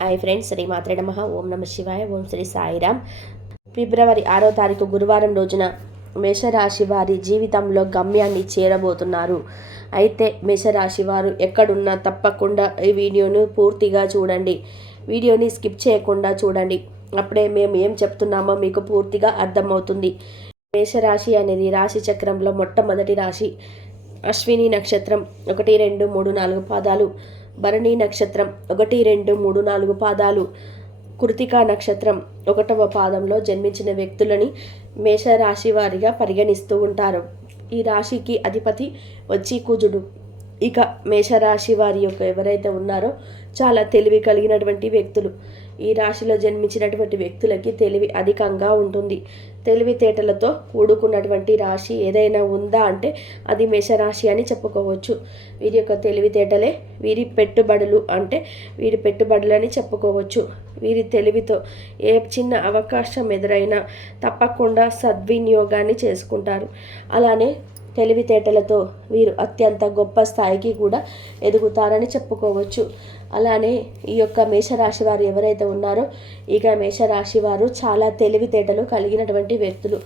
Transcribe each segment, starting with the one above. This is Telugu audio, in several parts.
హాయ్ ఫ్రెండ్స్, శ్రీ మాత్రే నమః. ఓం నమ శివాయ. ఓం శ్రీ సాయిరామ్. ఫిబ్రవరి 6వ తారీఖు గురువారం రోజున మేషరాశి వారి జీవితంలో గమ్యాన్ని చేరబోతున్నారు. అయితే మేషరాశి వారు ఎక్కడున్నా తప్పకుండా ఈ వీడియోను పూర్తిగా చూడండి. వీడియోని స్కిప్ చేయకుండా చూడండి. అప్పుడే మేము ఏం చెప్తున్నామో మీకు పూర్తిగా అర్థమవుతుంది. మేషరాశి అనేది రాశి చక్రంలో మొట్టమొదటి రాశి. అశ్విని నక్షత్రం 1, 2, 3, 4 పాదాలు, భరణి నక్షత్రం 1, 2, 3, 4 పాదాలు, కృతికా నక్షత్రం 1వ పాదంలో జన్మించిన వ్యక్తులని మేషరాశి వారిగా పరిగణిస్తూ ఉంటారు. ఈ రాశికి అధిపతి వచ్చి కుజుడు. ఇక మేషరాశి వారి యొక్క ఎవరైతే ఉన్నారో చాలా తెలివి కలిగినటువంటి వ్యక్తులు. ఈ రాశిలో జన్మించినటువంటి వ్యక్తులకి తెలివి అధికంగా ఉంటుంది. తెలివితేటలతో కూడుకున్నటువంటి రాశి ఏదైనా ఉందా అంటే అది మేషరాశి అని చెప్పుకోవచ్చు. వీరి యొక్క తెలివితేటలే వీరి పెట్టుబడులు అంటే వీరి పెట్టుబడులని చెప్పుకోవచ్చు. వీరి తెలివితో ఏ చిన్న అవకాశం ఎదురైనా తప్పకుండా సద్వినియోగాన్ని చేసుకుంటారు. అలానే తెలివితేటలతో వీరు అత్యంత గొప్ప స్థాయికి కూడా ఎదుగుతారని చెప్పుకోవచ్చు. అలానే ఈ యొక్క మేషరాశి వారు ఎవరైతే ఉన్నారో ఇక మేషరాశి వారు చాలా తెలివితేటలు కలిగినటువంటి వ్యక్తులు.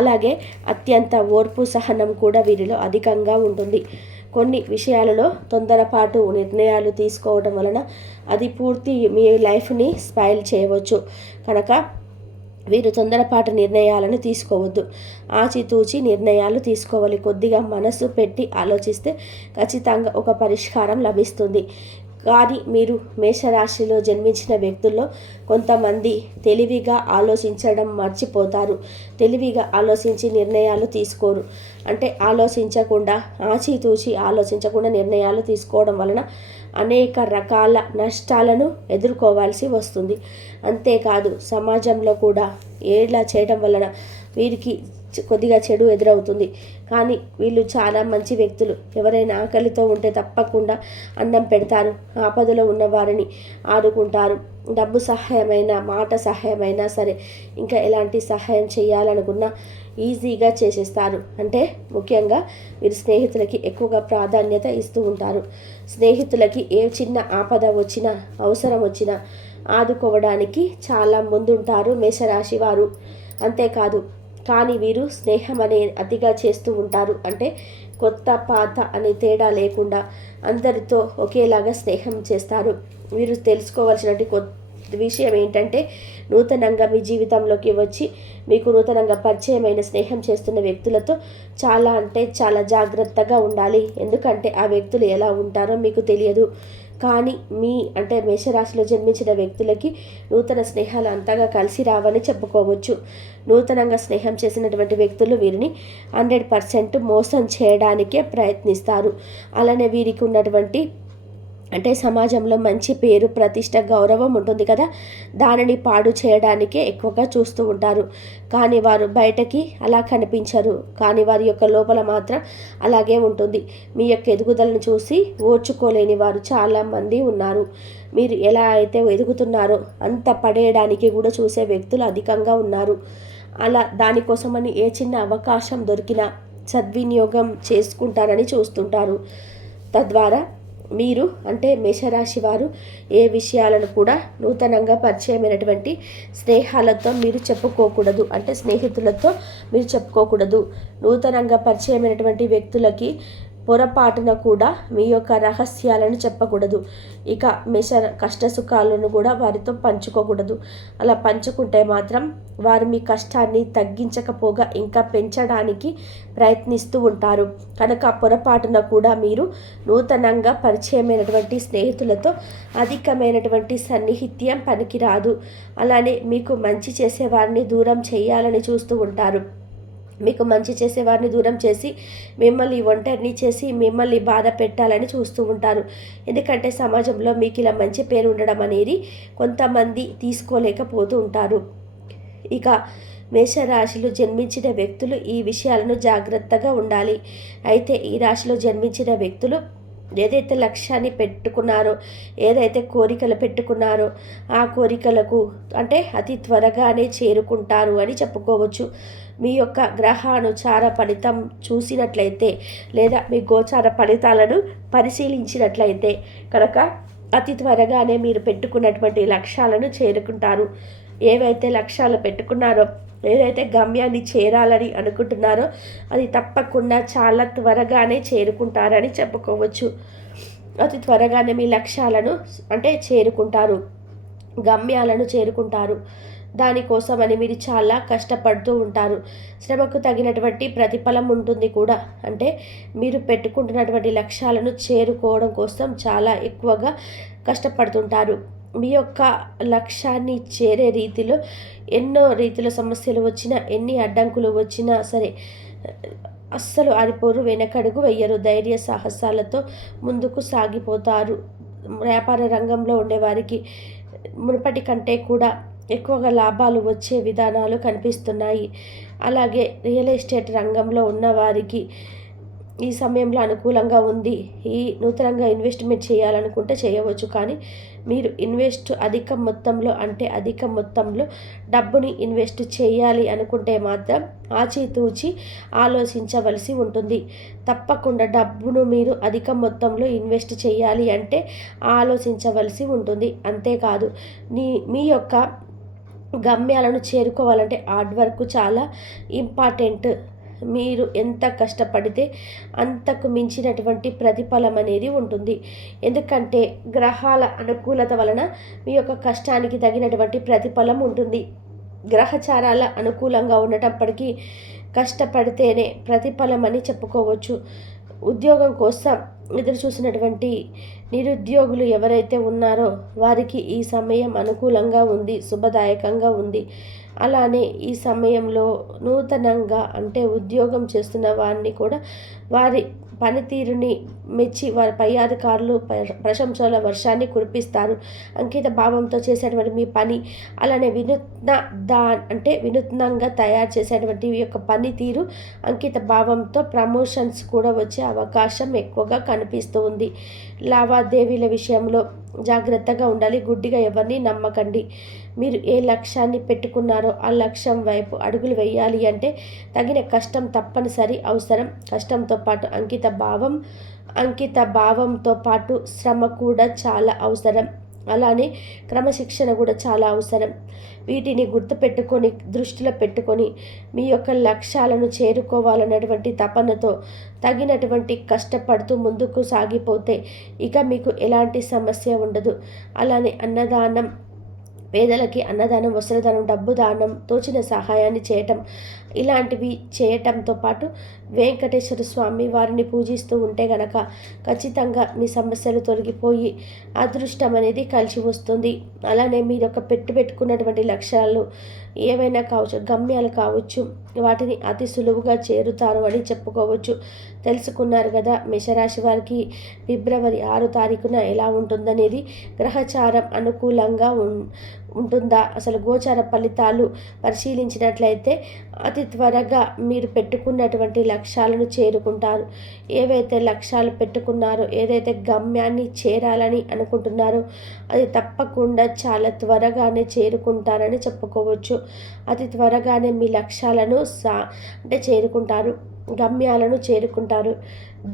అలాగే అత్యంత ఓర్పు సహనం కూడా వీరిలో అధికంగా ఉంటుంది. కొన్ని విషయాలలో తొందరపాటు నిర్ణయాలు తీసుకోవడం వలన అది పూర్తి మీ లైఫ్ని స్పాయిల్ చేయవచ్చు. కనుక వీరు తొందరపాటు నిర్ణయాలను తీసుకోవద్దు. ఆచితూచి నిర్ణయాలు తీసుకోవాలి. కొద్దిగా మనసు పెట్టి ఆలోచిస్తే ఖచ్చితంగా ఒక పరిష్కారం లభిస్తుంది. కానీ మీరు మేషరాశిలో జన్మించిన వ్యక్తుల్లో కొంతమంది తెలివిగా ఆలోచించడం మర్చిపోతారు. తెలివిగా ఆలోచించి నిర్ణయాలు తీసుకోరు. అంటే ఆలోచించకుండా ఆచితూచి ఆలోచించకుండా నిర్ణయాలు తీసుకోవడం వలన అనేక రకాల నష్టాలను ఎదుర్కోవాల్సి వస్తుంది. అంతేకాదు సమాజంలో కూడా ఏలా చేయడం వలన వీరికి కొద్దిగా చెడు ఎదురవుతుంది. కానీ వీళ్ళు చాలా మంచి వ్యక్తులు. ఎవరైనా ఆకలితో ఉంటే తప్పకుండా అన్నం పెడతారు. ఆపదలో ఉన్న వారిని ఆదుకుంటారు. డబ్బు సహాయమైనా మాట సహాయమైనా సరే ఇంకా ఎలాంటి సహాయం చేయాలనుకున్నా ఈజీగా చేసేస్తారు. అంటే ముఖ్యంగా వీరు స్నేహితులకి ఎక్కువగా ప్రాధాన్యత ఇస్తూ ఉంటారు. స్నేహితులకి ఏ చిన్న ఆపద వచ్చినా అవసరం వచ్చినా ఆదుకోవడానికి చాలా ముందుంటారు మేషరాశి వారు. అంతేకాదు కానీ వీరు స్నేహం అనే అతిగా చేస్తూ ఉంటారు. అంటే కొత్త పాత అనే తేడా లేకుండా అందరితో ఒకేలాగా స్నేహం చేస్తారు. వీరు తెలుసుకోవాల్సినటువంటి విషయం ఏంటంటే నూతనంగా మీ జీవితంలోకి వచ్చి మీకు నూతనంగా పరిచయమైన స్నేహం చేస్తున్న వ్యక్తులతో చాలా అంటే చాలా జాగ్రత్తగా ఉండాలి. ఎందుకంటే ఆ వ్యక్తులు ఎలా ఉంటారో మీకు తెలియదు. కానీ మీ అంటే మేషరాశిలో జన్మించిన వ్యక్తులకి నూతన స్నేహాలు అంతగా కలిసి రావని చెప్పుకోవచ్చు. నూతనంగా స్నేహం చేసినటువంటి వ్యక్తులు వీరిని 100% మోసం చేయడానికే ప్రయత్నిస్తారు. అలానే వీరికి ఉన్నటువంటి అంటే సమాజంలో మంచి పేరు, ప్రతిష్ట, గౌరవం ఉంటుంది కదా, దానిని పాడు చేయడానికే ఎక్కువగా చూస్తూ ఉంటారు. కానీ వారు బయటకి అలా కనిపించరు. కానీ వారి యొక్క లోపల మాత్రం అలాగే ఉంటుంది. మీ యొక్క ఎదుగుదలను చూసి ఓర్చుకోలేని వారు చాలామంది ఉన్నారు. మీరు ఎలా అయితే ఎదుగుతున్నారో అంత పడేయడానికి కూడా చూసే వ్యక్తులు అధికంగా ఉన్నారు. అలా దానికోసమని ఏ చిన్న అవకాశం దొరికినా సద్వినియోగం చేసుకుంటారని చూస్తుంటారు. తద్వారా మీరు అంటే మేషరాశి వారు ఏ విషయాలను కూడా నూతనంగా పరిచయమైనటువంటి స్నేహాలతో మీరు చెప్పుకోకూడదు. అంటే స్నేహితులతో మీరు చెప్పుకోకూడదు. నూతనంగా పరిచయమైనటువంటి వ్యక్తులకి పొరపాటున కూడా మీ యొక్క రహస్యాలను చెప్పకూడదు. ఇక కష్ట సుఖాలను కూడా వారితో పంచుకోకూడదు. అలా పంచుకుంటే మాత్రం వారు మీ కష్టాన్ని తగ్గించకపోగా ఇంకా పెంచడానికి ప్రయత్నిస్తూ ఉంటారు. కనుక పొరపాటున కూడా మీరు నూతనంగా పరిచయమైనటువంటి స్నేహితులతో అధికమైనటువంటి సన్నిహిత్యం పనికిరాదు. అలానే మీకు మంచి చేసేవారిని దూరం చేయాలని చూస్తూ ఉంటారు. మీకు మంచి చేసేవారిని దూరం చేసి మిమ్మల్ని ఒంటరిని చేసి మిమ్మల్ని బాధ పెట్టాలని చూస్తూ ఉంటారు. ఎందుకంటే సమాజంలో మీకు ఇలా మంచి పేరు ఉండడం అనేది కొంతమంది తీసుకోలేకపోతూ ఉంటారు. ఇక మేషరాశిలో జన్మించిన వ్యక్తులు ఈ విషయాలను జాగ్రత్తగా ఉండాలి. అయితే ఈ రాశిలో జన్మించిన వ్యక్తులు ఏదైతే లక్ష్యాన్ని పెట్టుకున్నారో, ఏదైతే కోరికలు పెట్టుకున్నారో ఆ కోరికలకు అంటే అతి త్వరగానే చేరుకుంటారు అని చెప్పుకోవచ్చు. మీ యొక్క గ్రహానుచార ఫలితం చూసినట్లయితే లేదా మీ గోచార ఫలితాలను పరిశీలించినట్లయితే కనుక అతి త్వరగానే మీరు పెట్టుకున్నటువంటి లక్ష్యాలను చేరుకుంటారు. ఏవైతే లక్ష్యాలు పెట్టుకున్నారో, ఏదైతే గమ్యాన్ని చేరాలని అనుకుంటున్నారో అది తప్పకుండా చాలా త్వరగానే చేరుకుంటారని చెప్పుకోవచ్చు. అతి త్వరగానే మీ లక్ష్యాలను చేరుకుంటారు, గమ్యాలను చేరుకుంటారు. దానికోసమని మీరు చాలా కష్టపడుతూ ఉంటారు. శ్రమకు తగినటువంటి ప్రతిఫలం ఉంటుంది కూడా. మీరు పెట్టుకుంటున్నటువంటి లక్ష్యాలను చేరుకోవడం కోసం చాలా ఎక్కువగా కష్టపడుతుంటారు. మీ యొక్క లక్ష్యాన్ని చేరే రీతిలో ఎన్నో రీతిలో సమస్యలు వచ్చినా, ఎన్ని అడ్డంకులు వచ్చినా సరే అస్సలు ఆరిపోరు, వెనకడుగు వెయ్యరు. ధైర్య సాహసాలతో ముందుకు సాగిపోతారు. వ్యాపార రంగంలో ఉండేవారికి మునుపటి కంటే కూడా ఎక్కువగా లాభాలు వచ్చే విధానాలు కనిపిస్తున్నాయి. అలాగే రియల్ ఎస్టేట్ రంగంలో ఉన్నవారికి ఈ సమయంలో అనుకూలంగా ఉంది. ఈ నూతనంగా ఇన్వెస్ట్మెంట్ చేయాలనుకుంటే చేయవచ్చు. కానీ మీరు అధిక మొత్తంలో డబ్బుని ఇన్వెస్ట్ చేయాలి అనుకుంటే మాత్రం ఆచితూచి ఆలోచించవలసి ఉంటుంది. తప్పకుండా డబ్బును మీరు అధిక మొత్తంలో ఇన్వెస్ట్ చేయాలి అంటే ఆలోచించవలసి ఉంటుంది. అంతేకాదు మీ యొక్క గమ్యాలను చేరుకోవాలంటే హార్డ్ వర్క్ చాలా ఇంపార్టెంట్. మీరు ఎంత కష్టపడితే అంతకు మించినటువంటి ప్రతిఫలం అనేది ఉంటుంది. ఎందుకంటే గ్రహాల అనుకూలత వలన మీ యొక్క కష్టానికి తగినటువంటి ప్రతిఫలం ఉంటుంది. గ్రహచారాల అనుకూలంగా ఉండటప్పటికీ కష్టపడితేనే ప్రతిఫలం అని చెప్పుకోవచ్చు. ఉద్యోగం కోసం ఎదురు చూసినటువంటి నిరుద్యోగులు ఎవరైతే ఉన్నారో వారికి ఈ సమయం అనుకూలంగా ఉంది, శుభదాయకంగా ఉంది. అలానే ఈ సమయంలో నూతనంగా ఉద్యోగం చేస్తున్న వారిని కూడా వారి పనితీరుని మెచ్చి వారి పై అధికారులు ప్రశంసల వర్షాన్ని కురిపిస్తారు. అంకిత భావంతో చేసేటువంటి మీ పని, అలానే వినూత్నంగా తయారు చేసేటువంటి ఈ యొక్క పనితీరు, అంకిత భావంతో ప్రమోషన్స్ కూడా వచ్చే అవకాశం ఎక్కువగా కనిపిస్తూ ఉంది. లావాదేవీల విషయంలో జాగ్రత్తగా ఉండాలి. గుడ్డిగా ఎవరిని నమ్మకండి. మీరు ఏ లక్ష్యాన్ని పెట్టుకున్నారో ఆ లక్ష్యం వైపు అడుగులు వేయాలి అంటే తగిన కష్టం తప్పనిసరి అవసరం. కష్టంతో పాటు అంకిత భావంతో పాటు శ్రమ కూడా చాలా అవసరం. అలానే క్రమశిక్షణ కూడా చాలా అవసరం. వీటిని దృష్టిలో పెట్టుకొని మీ యొక్క లక్ష్యాలను చేరుకోవాలన్నటువంటి తపనతో తగినటువంటి కష్టపడుతూ ముందుకు సాగిపోతే ఇక మీకు ఎలాంటి సమస్య ఉండదు. అలానే పేదలకి అన్నదానం, వస్త్రదానం, డబ్బు దానం, తోచిన సహాయాన్ని చేయటం, ఇలాంటివి చేయటంతో పాటు వెంకటేశ్వర స్వామి వారిని పూజిస్తూ ఉంటే గనక ఖచ్చితంగా మీ సమస్యలు తొలగిపోయి అదృష్టం అనేది కలిసి వస్తుంది. అలానే మీరు ఒక పెట్టుకున్నటువంటి లక్ష్యాలు ఏవైనా కావచ్చు, గమ్యాలు కావచ్చు, వాటిని అతి సులువుగా చేరుతారు అని చెప్పుకోవచ్చు. తెలుసుకున్నారు కదా మేషరాశి వారికి ఫిబ్రవరి 6 తారీఖున ఎలా ఉంటుందనేది. గ్రహచారం అనుకూలంగా ఉంటుందా, అసలు గోచార ఫలితాలు పరిశీలించినట్లయితే అతి త్వరగా మీరు పెట్టుకున్నటువంటి లక్ష్యాలను చేరుకుంటారు. ఏవైతే లక్ష్యాలు పెట్టుకున్నారో, ఏదైతే గమ్యాన్ని చేరాలని అనుకుంటున్నారో అది తప్పకుండా చాలా త్వరగానే చేరుకుంటారని చెప్పుకోవచ్చు. అతి త్వరగానే మీ లక్ష్యాలను చేరుకుంటారు, గమ్యాలను చేరుకుంటారు.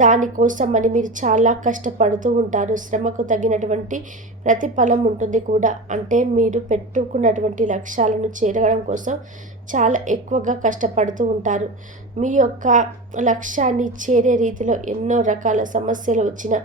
దానికోసమని మీరు చాలా కష్టపడుతూ ఉంటారు. శ్రమకు తగినటువంటి ప్రతిఫలం ఉంటుంది కూడా. మీరు పెట్టుకున్నటువంటి లక్ష్యాలను చేరడం కోసం చాలా ఎక్కువగా కష్టపడుతూ ఉంటారు. మీ యొక్క లక్ష్యాన్ని చేరే రీతిలో ఎన్నో రకాల సమస్యలు వచ్చినా